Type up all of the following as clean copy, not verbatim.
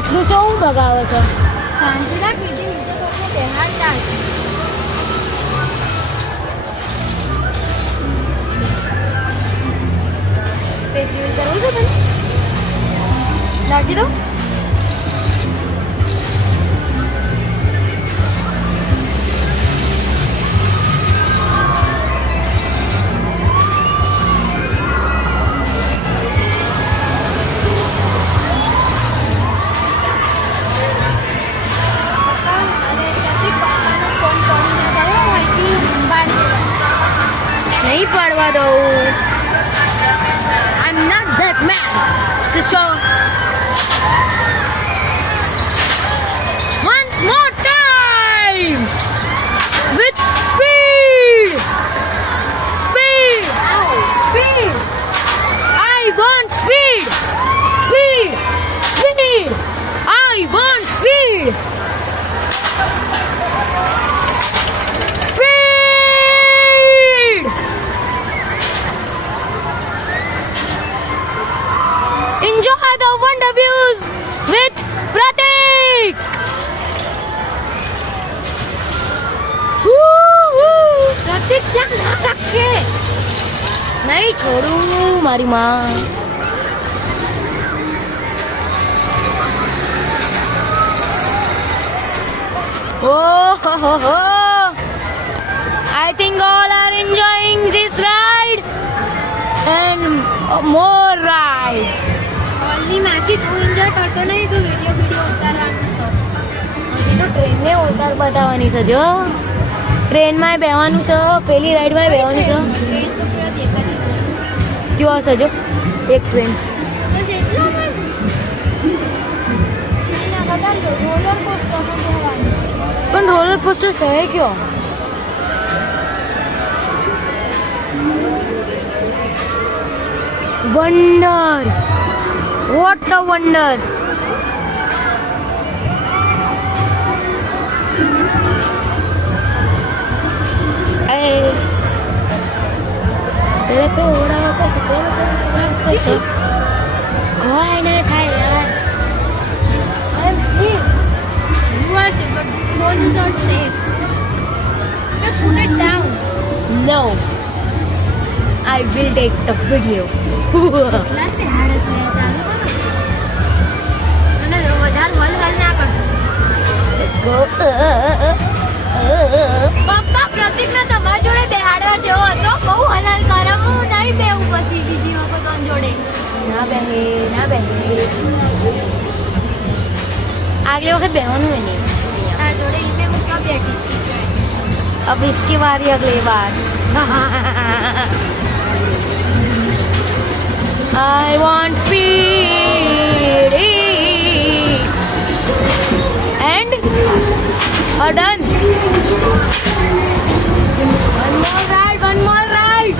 આટલું શું બગાવે છે? શાંતિ રાખ, બીજી નીચે કોઈને બેહાડતા હશે. ફેસ્ટિવલ કરવું છે તને? નાખી દો. નહીં પાડવા દઉં. I'm not that man, sister. Once more time with speed. Speed. Speed. I want speed. Speed. Speed. I want speed. Speed. Enjoy the wonder views with Pratik. પ્રતિક ત્યાં ના રાખે. નહીં છોડું મારી માં. Oh ho ho ho! I think all are enjoying this ride and more rides. ઓલની માસી તું એન્જોય કરતો નહીં, તું વિડીયો ઉતારવાનો છો. હજી તો ટ્રેનને ઉતાર બતાવવાની છે. જો ટ્રેનમાં બેવાનું છે, પેલી રાઈડમાં બેવાનું છે. ટ્રેન તો પૂરા દેખાતી જ નથી. જો હશે જો એક ટ્રેન. બસ એટલું જ. એના બધા રોલર કોસ્ટરમાં જવાનું. પણ રોલર કોસ્ટર છે કયો? વન્ડર. What a wonder. પેલા તો ઓડાવા પડશે, કોઈ ના થાય યાર. I am safe. You are safe, but phone is not safe. Just put it down. No, I will take the video. કેટલા છે હાડસ ને ચાલુ કરો. અને વધારે હલ ના કરતો. Let's go. પપ્પા પ્રતિકને તમારા જોડે બેહાડવા જેવો હતો. બહુ હલાલ કરે. હું નહીં બેહું પછી બીજી વખત ઓન જોડે. ના બેહે, ના બેહે. આગલી વખત બેહવાનું હોય નહીં. આ જોડે ઈને હું ક્યાં બેઠી છું. अब इसकी बारी अगली बार. I want speed. And done. One more ride.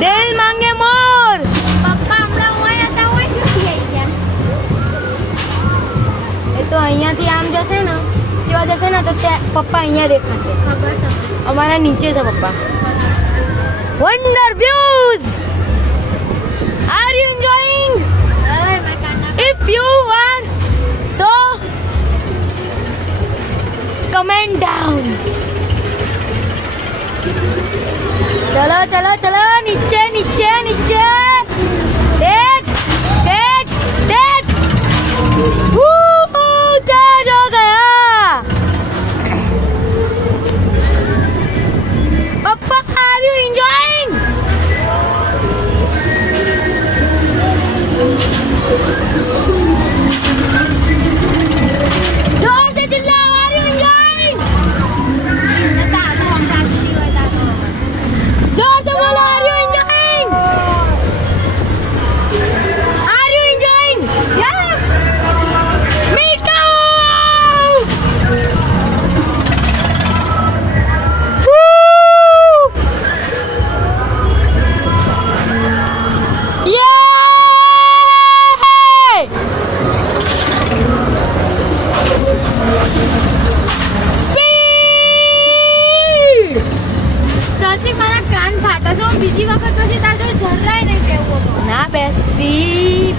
They'll માંગે more. પપ્પા હમણાં હોય હતા હોય નથી આવી ગયા. એ તો અહીંયાથી આમ જશે ને, ત્યાં જશે ને તો પપ્પા અહીંયા દેખાશે. ખબર છે. અમારા નીચે છે પપ્પા. Wonder views. Are you enjoying? હવે મેં કાના If you are, so comment down. चलो चलो चलो नीचे नीचे नीचे. तेज तेज तेज. तेज हो गया. पप्पा, are you enjoying? जोर से चिल्लाओ. Are you enjoying? નતા આનો અમદાવાદ સુધી હોય તાતો. जोर से बोलो. Are you enjoying? Are you enjoying? Yes.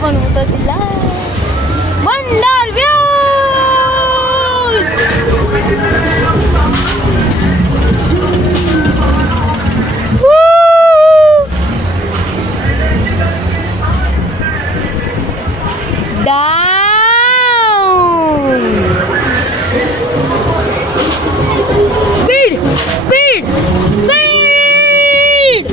પણ હું તો ચિલ્લા wonder views down. Speed, speed, speed.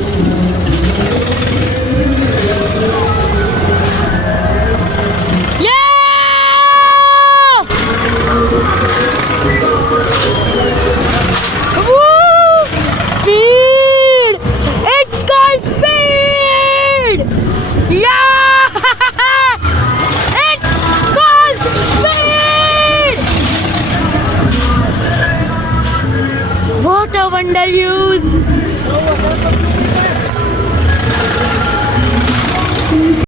Yeah! Woo! Speed. It's called speed. Yeah! What a wonder views!